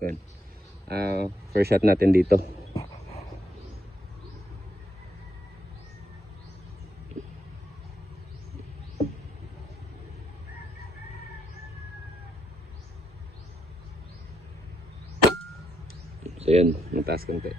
Yun. First shot natin dito. So yun, mataas konti.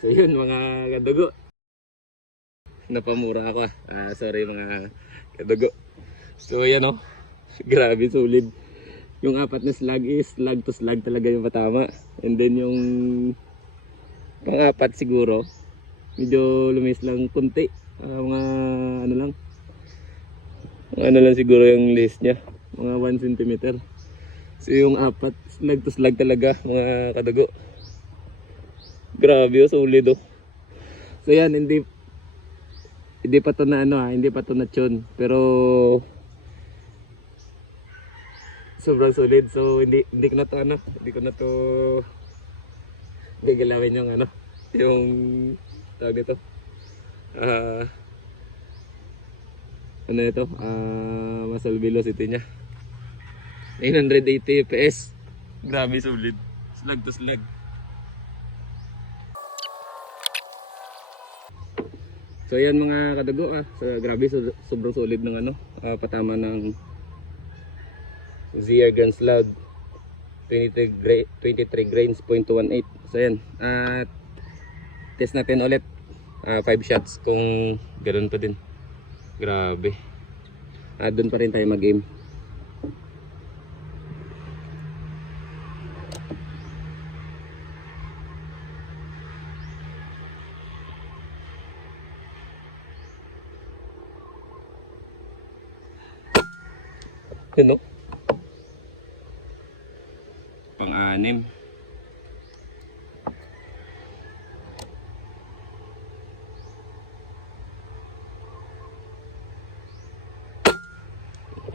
So yun mga kadugo, napamura ako sorry mga kadugo. So yan o, grabe sulit. Yung apat na slug is slug to slug talaga yung patama. And then yung pang-apat siguro medyo lumis lang kunti, mga ano lang siguro yung list nya, mga 1 cm. So yung apat slug to slug talaga mga kadugo. Grabe, solid oh. So yan, hindi pa to na hindi pa to na tune, pero sobrang solid. So hindi ko na to hindi ko na to gagalawin yung yung tawag nito. Ito, muscle velocity nya 980 fps. Grabe solid, slug to slug. So yan mga kadugo, grabe, sobrang solid ng patama ng ZR Gun Slug 23 grains, 0.18. So yan, test natin ulit 5 shots kung ganoon pa din. Grabe, doon pa rin tayo mag-aim. Yun o, pang-anim.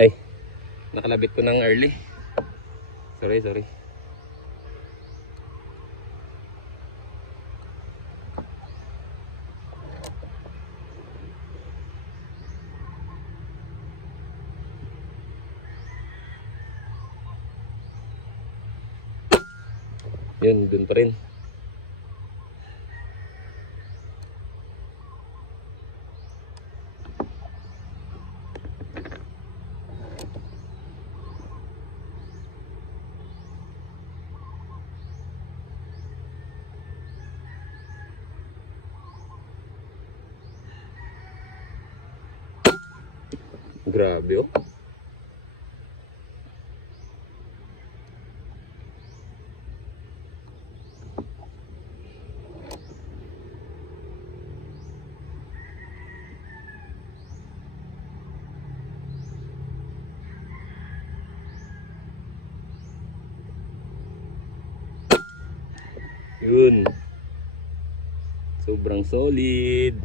Ay, nakalabit ko ng early. Sorry. Yun, dun pa rin. Grabe oh. Yun, sobrang solid.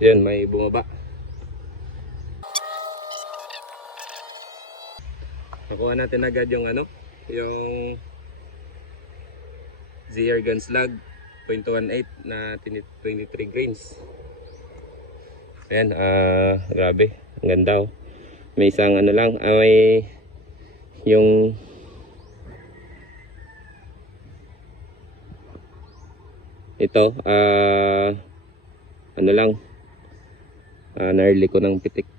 Yun, may bumaba. Nakuha natin agad yung ano, yung ZR Gun Slug 0.18 na 23 grains. Ayan, grabe, ang ganda oh. May isang ano lang, may yung ito, ano lang, na-early ko ng pitik.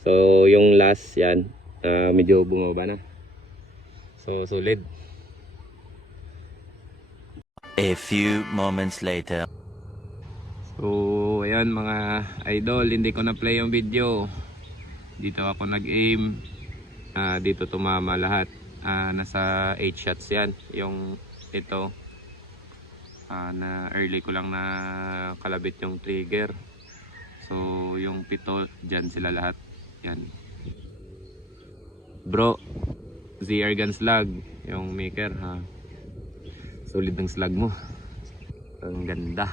So yung last yan, medyo bumaba na. So solid. A few moments later. So ayan mga idol, hindi ko na play yung video. Dito ako nag-aim. Dito tumama lahat. Nasa 8 shots yan. Yung ito, na early ko lang na kalabit yung trigger. So yung pito, dyan sila lahat. Yan. Bro, ZR Gun Slug, yung maker ha. Solid ng slug mo. Ang ganda.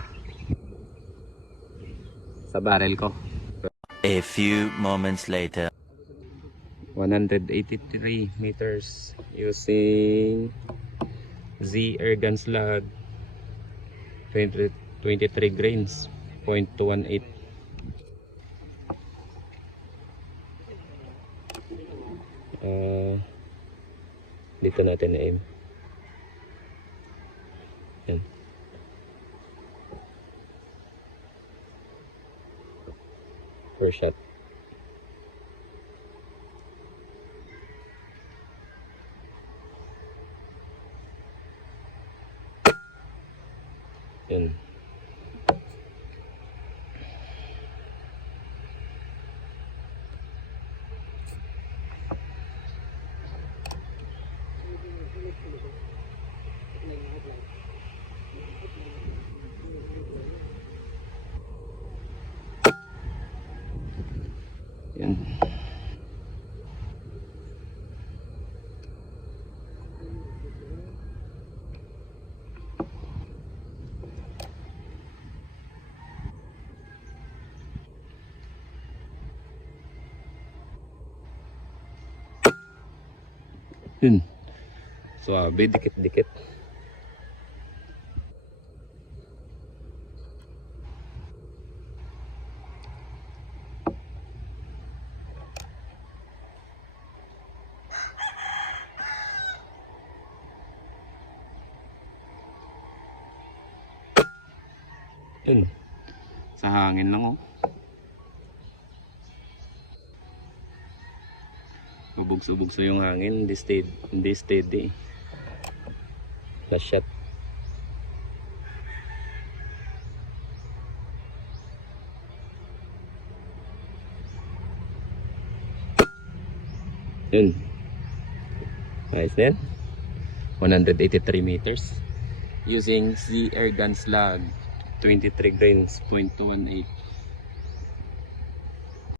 Sa barrel ko. A few moments later. 183 meters using ZR Gun Slug 23 grains 0.218. Dito natin na-aim. Yan. First shot. Yan. Yan. Yun. Suabe, dikit-dikit. Yun. Sa hangin lang oh. Ubog-ubog yung hangin, hindi steady. Last shot. Yun. Nice na yan. 183 meters. Using ZR Gun Slug 23 grains, 0.218.